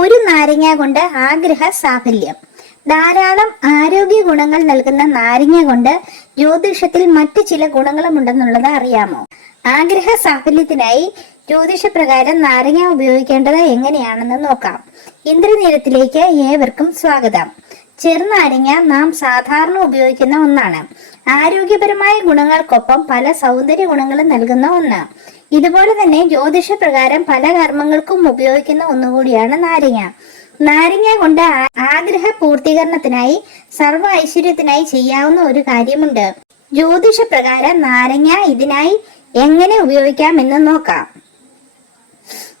ഒരു നാരങ്ങ കൊണ്ട് ആഗ്രഹ സാഫല്യം. ധാരാളം ആരോഗ്യ ഗുണങ്ങൾ നൽകുന്ന നാരങ്ങ കൊണ്ട് ജ്യോതിഷത്തിൽ മറ്റു ചില ഗുണങ്ങളും ഉണ്ടെന്നുള്ളത് അറിയാമോ? ആഗ്രഹ സാഫല്യത്തിനായി ജ്യോതിഷപ്രകാരം നാരങ്ങ ഉപയോഗിക്കേണ്ടത് എങ്ങനെയാണെന്ന് നോക്കാം. ഇന്ദ്രനീരത്തിലേക്ക് ഏവർക്കും സ്വാഗതം. ചെറുനാരങ്ങ നാം സാധാരണ ഉപയോഗിക്കുന്ന ഒന്നാണ്. ആരോഗ്യപരമായ ഗുണങ്ങൾക്കൊപ്പം പല സൗന്ദര്യ ഗുണങ്ങളും നൽകുന്ന ഒന്ന്. ഇതുപോലെ തന്നെ ജ്യോതിഷ പ്രകാരം പല കർമ്മങ്ങൾക്കും ഉപയോഗിക്കുന്ന ഒന്നുകൂടിയാണ് നാരങ്ങ. നാരങ്ങ കൊണ്ട് ആഗ്രഹ പൂർത്തീകരണത്തിനായി സർവ ഐശ്വര്യത്തിനായി ചെയ്യാവുന്ന ഒരു കാര്യമുണ്ട്. ജ്യോതിഷ പ്രകാരം നാരങ്ങ ഇതിനായി എങ്ങനെ ഉപയോഗിക്കാമെന്ന് നോക്കാം.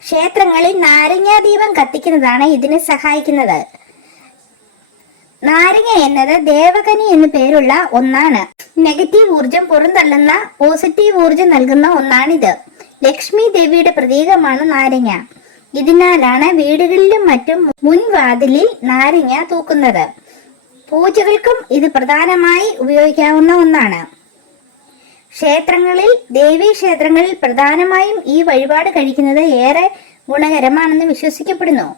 ക്ഷേത്രങ്ങളിൽ നാരങ്ങാ ദീപം കത്തിക്കുന്നതാണ് ഇതിനെ സഹായിക്കുന്നത്. നാരങ്ങ എന്നത് ദേവകനി എന്ന് പേരുള്ള ഒന്നാണ്. നെഗറ്റീവ് ഊർജം പുറന്തള്ളുന്ന പോസിറ്റീവ് ഊർജം നൽകുന്ന ഒന്നാണിത്. ലക്ഷ്മി ദേവിയുടെ പ്രതീകമാണ് നാരങ്ങ. ഇതിനാലാണ് വീടുകളിലും മറ്റും മുൻവാതിലിൽ നാരങ്ങ തൂക്കുന്നത്. പൂജകൾക്കും ഇത് പ്രധാനമായി ഉപയോഗിക്കാവുന്ന ഒന്നാണ്. ക്ഷേത്രങ്ങളിൽ ദേവീ ക്ഷേത്രങ്ങളിൽ പ്രധാനമായും ഈ വഴിപാട് കഴിക്കുന്നത് ഏറെ ഗുണകരമാണെന്ന് വിശ്വസിക്കപ്പെടുന്നു.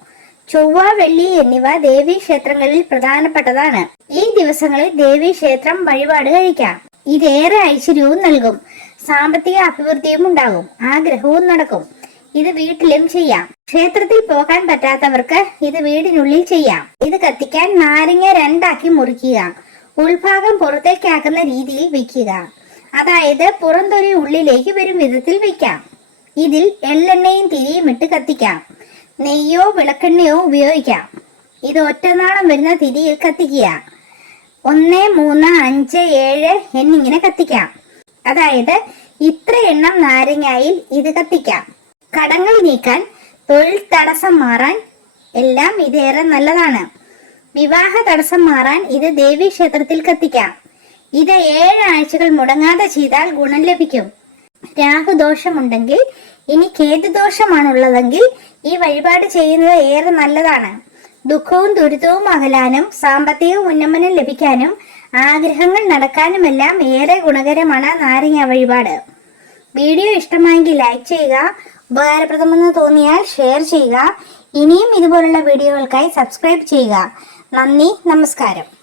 ചൊവ്വ വെള്ളി എന്നിവ ദേവീ ക്ഷേത്രങ്ങളിൽ പ്രധാനപ്പെട്ടതാണ്. ഈ ദിവസങ്ങളിൽ ദേവീ ക്ഷേത്രം വഴിപാട് കഴിക്കാം. ഇതേറെ ഐശ്വര്യവും നൽകും. സാമ്പത്തിക അഭിവൃദ്ധിയും ഉണ്ടാകും. ആഗ്രഹവും നടക്കും. ഇത് വീട്ടിലും ചെയ്യാം. ക്ഷേത്രത്തിൽ പോകാൻ പറ്റാത്തവർക്ക് ഇത് വീടിനുള്ളിൽ ചെയ്യാം. ഇത് കത്തിക്കാൻ നാരങ്ങ രണ്ടാക്കി മുറിക്കുക. ഉൾഭാഗം പുറത്തേക്കാക്കുന്ന രീതിയിൽ വെക്കുക. അതായത് പുറംതൊലി ഉള്ളിലേക്ക് വരും വിധത്തിൽ വെക്കാം. ഇതിൽ എള്ളെണ്ണയും തിരിയും ഇട്ട് കത്തിക്കാം. നെയ്യോ വിളക്കെണ്ണയോ ഉപയോഗിക്കാം. ഇത് ഒറ്റനാളം വരുന്ന തിരിയിൽ കത്തിക്കുക. ഒന്ന് മൂന്ന് അഞ്ച് ഏഴ് എന്നിങ്ങനെ കത്തിക്കാം. അതായത് ഇത്ര എണ്ണം നാരങ്ങായിൽ ഇത് കത്തിക്കാം. കടങ്ങൾ നീക്കാൻ തൊഴിൽ തടസ്സം മാറാൻ എല്ലാം ഇതേറെ നല്ലതാണ്. വിവാഹ തടസ്സം മാറാൻ ഇത് ദേവീ ക്ഷേത്രത്തിൽ കത്തിക്കാം. ഇത് ഏഴ് ആഴ്ചകൾ മുടങ്ങാതെ ചെയ്താൽ ഗുണം ലഭിക്കും. രാഹുദോഷമുണ്ടെങ്കിൽ ഇനി കേതുദോഷമാണുള്ളതെങ്കിൽ ഈ വഴിപാട് ചെയ്യുന്നത് ഏറെ നല്ലതാണ്. ദുഃഖവും ദുരിതവും അകലാനും സാമ്പത്തിക ഉന്നമനം ലഭിക്കാനും ആഗ്രഹങ്ങൾ നടക്കാനുമെല്ലാം ഏറെ ഗുണകരമാണ് നാരങ്ങ വഴിപാട്. വീഡിയോ ഇഷ്ടമായെങ്കിൽ ലൈക്ക് ചെയ്യുക ഉപകാരപ്രദമെന്ന് തോന്നിയാൽ ഷെയർ ചെയ്യുക ഇനിയും ഇതുപോലുള്ള വീഡിയോകൾക്കായി സബ്സ്ക്രൈബ് ചെയ്യുക. നന്ദി നമസ്കാരം.